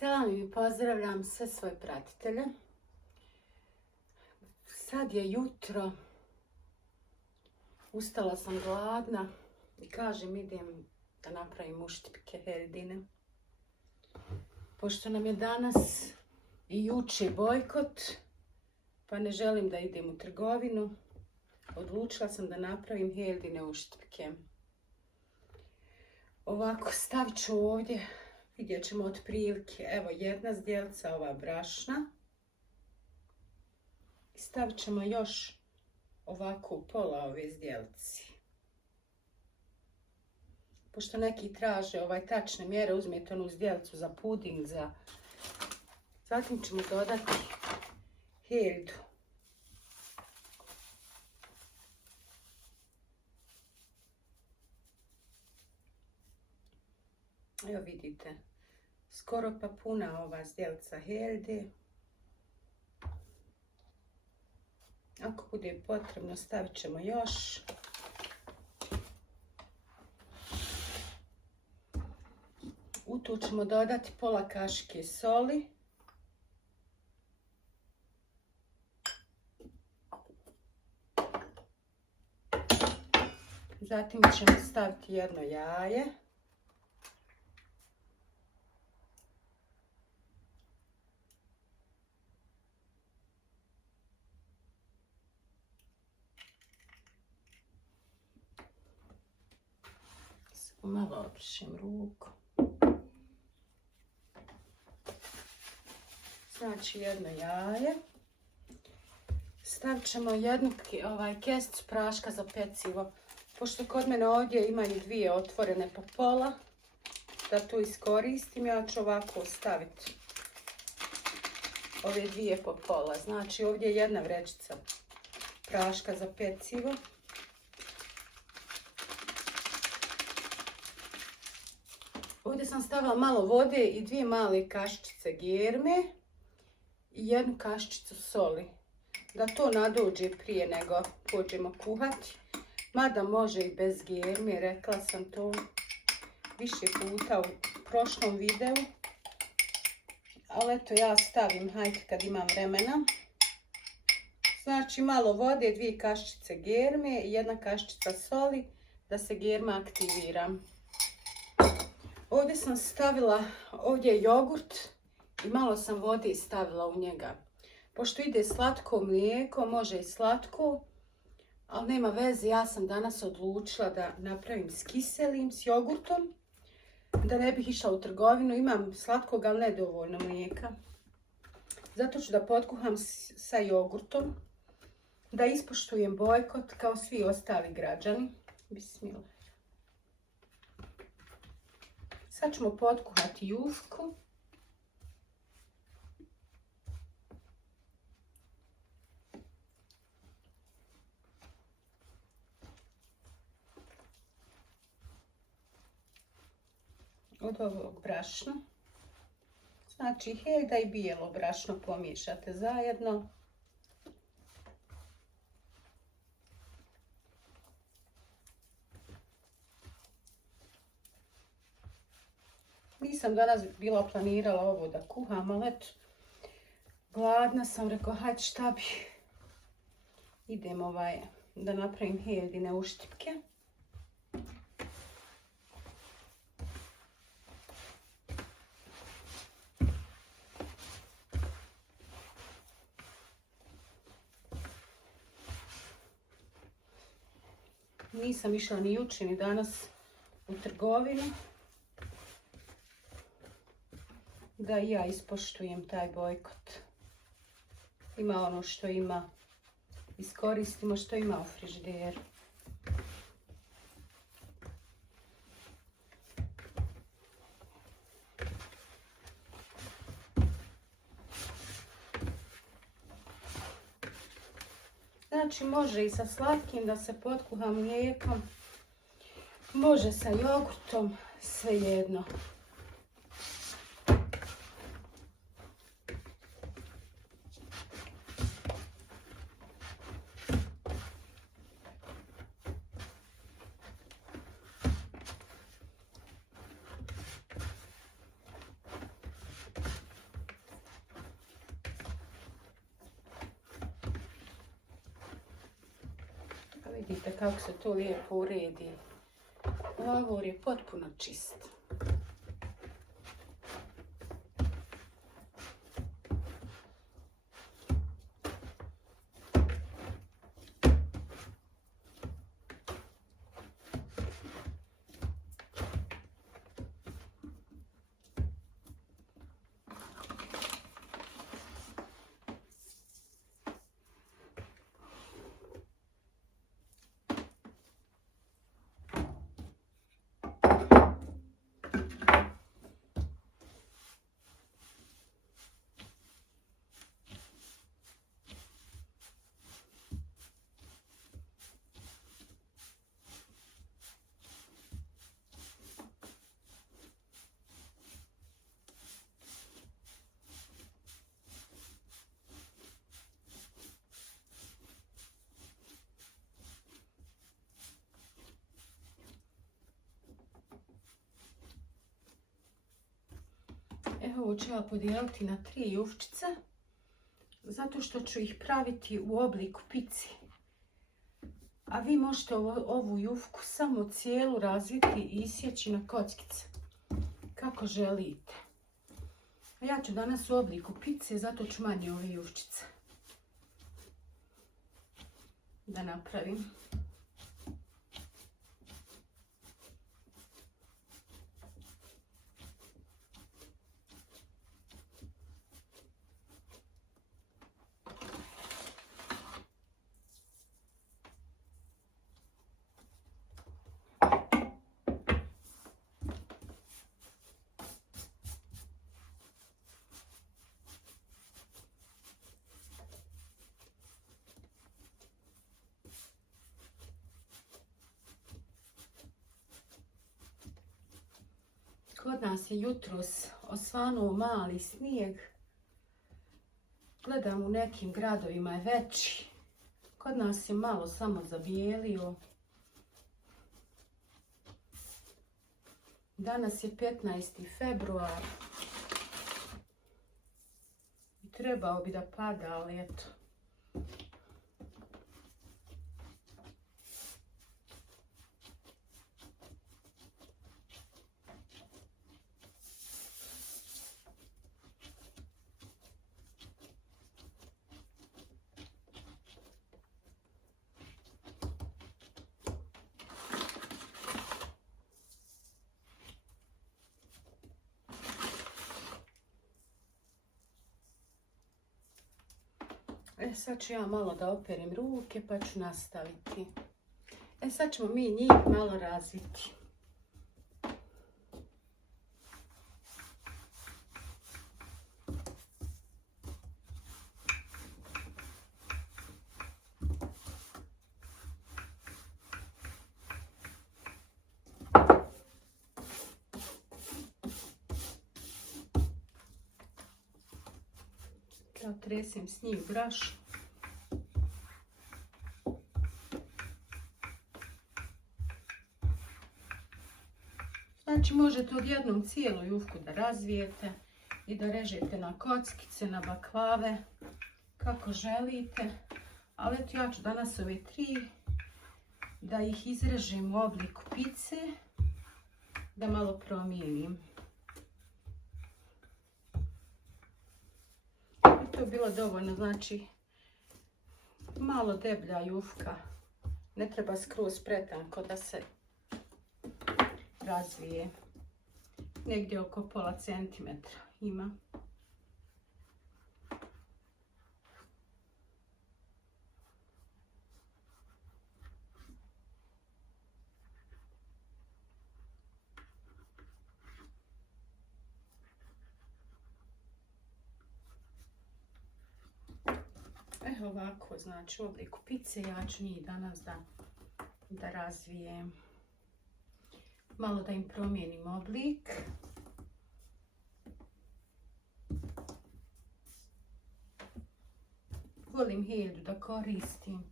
Selam i pozdravljam sve svoje pratitelje. Sad je jutro, ustala sam gladna i kažem idem da napravim uštipke Heridine. Pošto nam je danas i juče bojkot, pa ne želim da idem u trgovinu, odlučila sam da napravim Heridine uštipke. Ovako, stavit ću ovdje, vidjet ćemo otprilike, evo jedna zdjelica ova brašna. I stavit ćemo još ovako pola ove zdjelice. Pošto neki traže tačne mjere, uzmete onu zdjelicu za puding, zatim ćemo dodati heridu. Evo vidite, skoro pa puna ova zdjelica heride. Ako bude potrebno, stavit ćemo još. U tu ćemo dodati pola kašike soli. Zatim ćemo staviti jedno jaje. Malo obrišem ruku. Znači jedno jaje. Stavit ćemo jednu kesicu praška za pecivo. Pošto kod mene ovdje imaju dvije otvorene po pola, da tu iskoristim, ja ću ovako staviti ove dvije po pola. Znači ovdje je jedna vrećica praška za pecivo. Ovdje sam stavila malo vode i dvije male kaščice germe i jednu kaščicu soli. Da to nadođe prije nego pođemo kuhati. Mada može i bez germe, rekla sam to više puta u prošlom videu. Ali eto ja stavim, hajde kad imam vremena. Znači malo vode, dvije kaščice germe i jedna kaščica soli da se germa aktivira. Ovdje sam stavila, ovdje je jogurt i malo sam vode stavila u njega. Pošto ide slatko mlijeko, može i slatko, ali nema veze, ja sam danas odlučila da napravim s kiselim, s jogurtom, da ne bih išla u trgovinu, imam slatkog, ali ne dovoljno mlijeka. Zato ću da potkuham sa jogurtom, da ispoštujem bojkot kao svi ostali građani. Bismillah. Sad ćemo potkuhati jušku. Od ovog brašna. Znači herida i bijelo brašno pomiješate zajedno. Nisam danas bila planirala ovo da kuham, ali eto, gladna sam, rekao, hajde šta bi, idem da napravim Heridine uštipke. Nisam išla ni jučer ni danas u trgovinu. Da i ja ispoštujem taj bojkot. Ima ono što ima, iskoristimo što ima u frižideru. Znači može i sa slatkim da se potkuha mlijekom, može sa jogurtom, svejedno. vidite kako se to lijepo uredi. Lavor je potpuno čist. Evo, ovo ću ja podijeliti na 3 jufčice, zato što ću ih praviti u obliku pici. A vi možete ovu jufku samo cijelu razviti i isjeći na kockice, kako želite. A ja ću danas u obliku pice, zato ću manje ove jufčice da napravim. Kod nas je jutros osvanuo mali snijeg. Gledam, u nekim gradovima je veći. Kod nas je malo samo zabijelio. Danas je 15. februar. Trebao bi da pada, ali eto. Sad ću ja malo da operim ruke pa ću nastaviti. Sad ćemo mi njih malo razviti. Ja tresem s njim brašno. Znači možete odjednom cijelu jufku da razvijete i da režete na kockice, na baklave, kako želite. Ali eto, ja ću danas ove 3 da ih izrežem u obliku pice, da malo promijenim. I to je bilo dovoljno, znači malo deblja jufka. Ne treba skroz pretanko da se razvije. Negdje oko pola centimetra ima. Evo ovako, znači u obliku pice ja ću njih danas da razvijem. Malo da im promijenim oblik. Volim helju da koristim.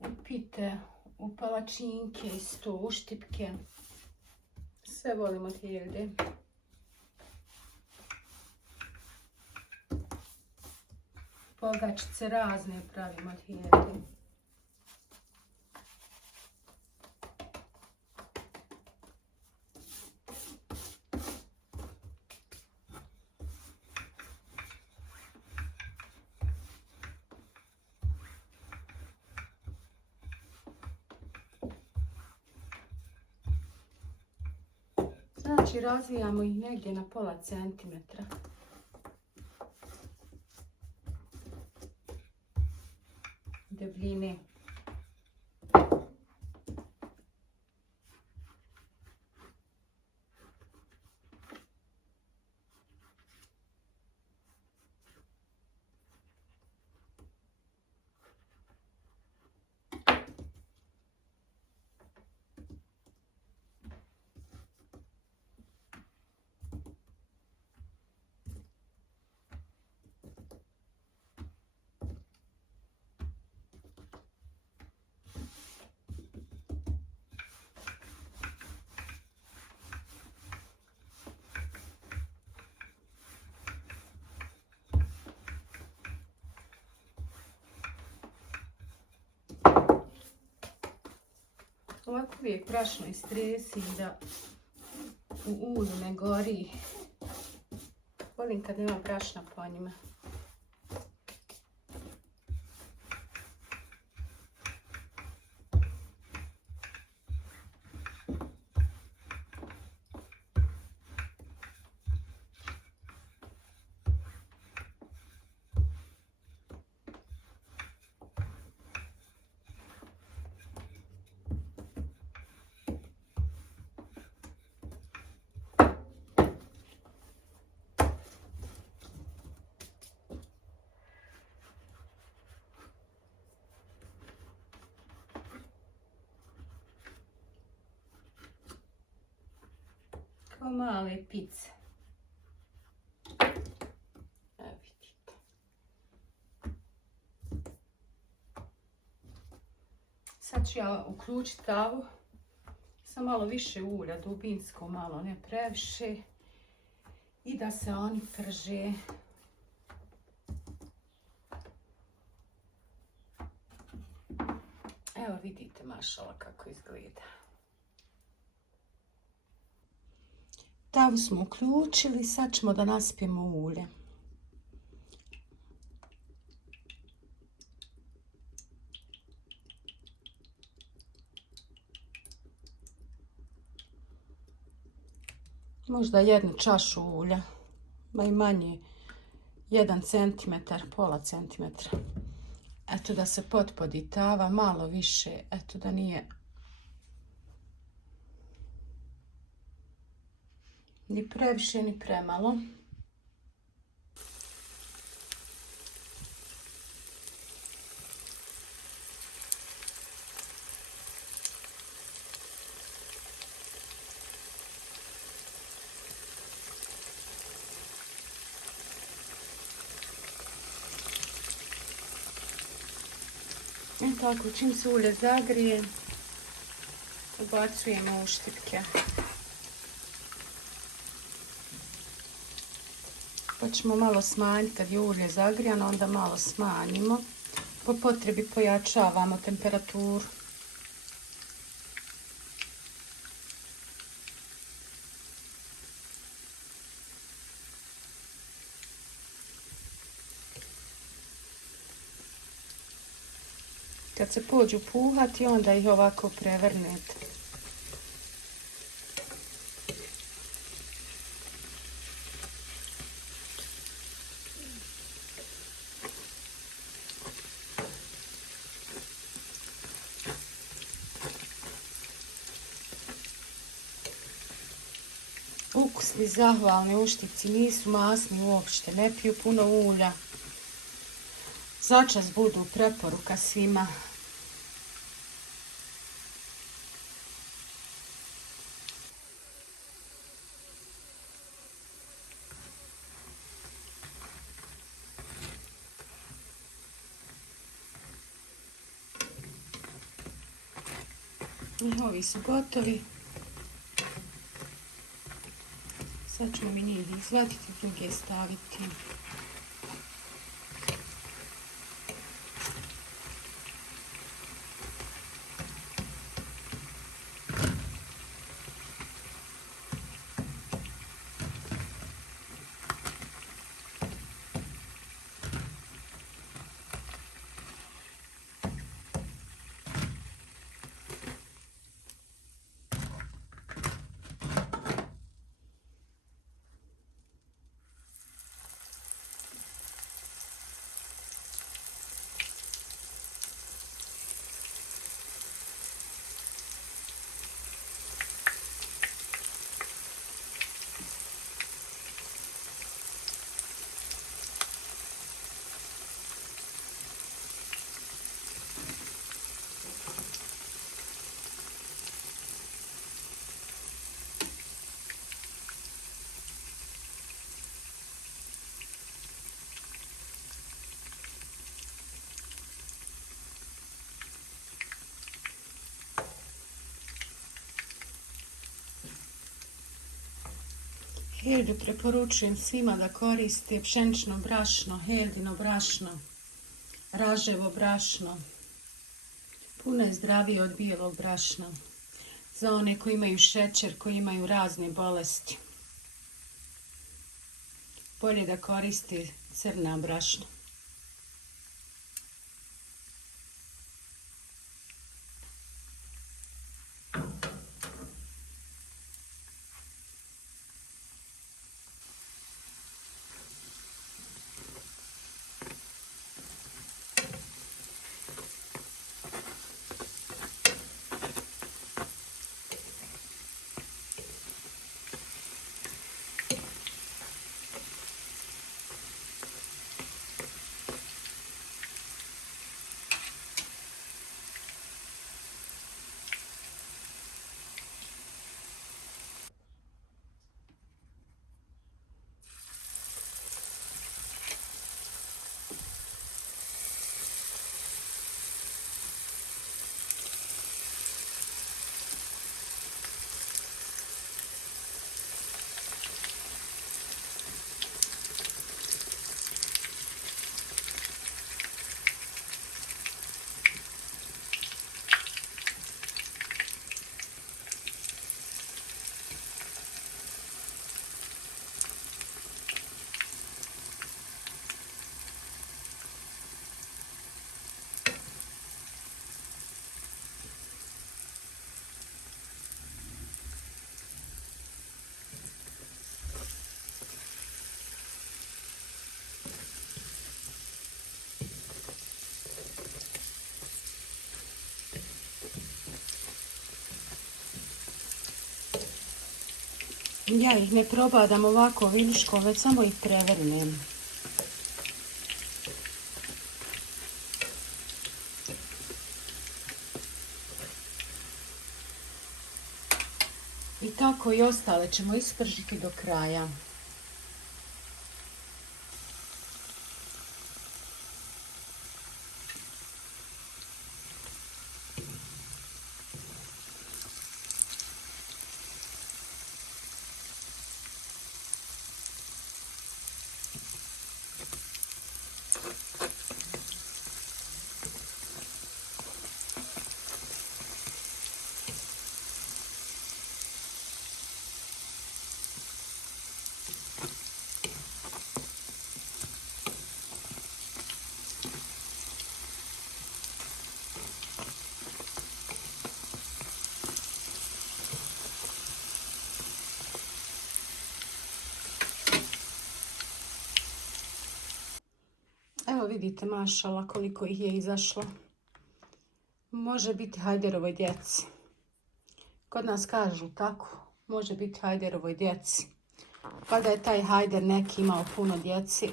U pite, u palačinke isto, u štipke. Sve volim od helje. Pogačice razne pravimo od hiljete. Znači razvijamo ih negdje na pola centimetra. Debljine. Ovako uvijek prašno istresim da u ulju ne gori. Volim kad ima prašna po njima. Kao male pice. Evo vidite. Sad ću ja uključiti tavu sa malo više ulja, dubinsko malo, ne previše. I da se oni prže. Evo vidite mašala kako izgleda. Tavu smo uključili, sad ćemo da naspijemo ulje. Možda jednu čašu ulja, ma i manje, 1 centimetar, pola centimetra. Eto da se potpodi tava, malo više, eto da nije ni previše ni premalo. I tako, čim se ulje zagrije, ubacujemo uštipke. Pa ćemo malo smanjiti kad je ulje zagrijano, onda malo smanjimo. Po potrebi pojačavamo temperaturu. Kad se pođu puhati, onda ih ovako prevrnete. Ukusni, zahvalni uštici, nisu masni uopšte, ne piju puno ulja. Začas budu preporuka svima. Ovi su gotovi. Sad ćemo mi njih izvaditi, druge staviti. Heldu preporučujem svima da koriste pšenično brašno, heldino brašno, raževo brašno. Puno je zdravije od bijelog brašna. Za one koji imaju šećer, koji imaju razne bolesti. Bolje da koriste crna brašna. Ja ih ne probadam ovako viljuško, već samo ih prevrnem. I tako i ostale ćemo ispržiti do kraja. Evo vidite, mašala, koliko ih je izašlo. Može biti hajderovoj djeci. Kod nas kažu tako, može biti hajderovoj djeci. Pa da je taj hajder neki imao puno djeci.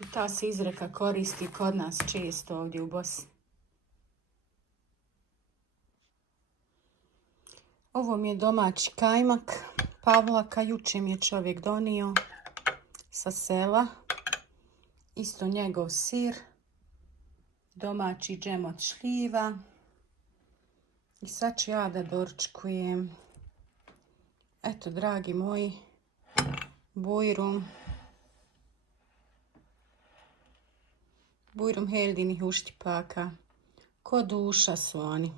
I ta se izreka koristi kod nas često ovdje u Bosni. Ovo mi je domaći kajmak Pavlaka, jučer mi je čovjek donio sa sela. Isto njegov sir, domaći džem od šljiva. I sad ću ja da doručkujem. Eto, dragi moji, bujrum heldinih uštipaka. Ko duša su oni.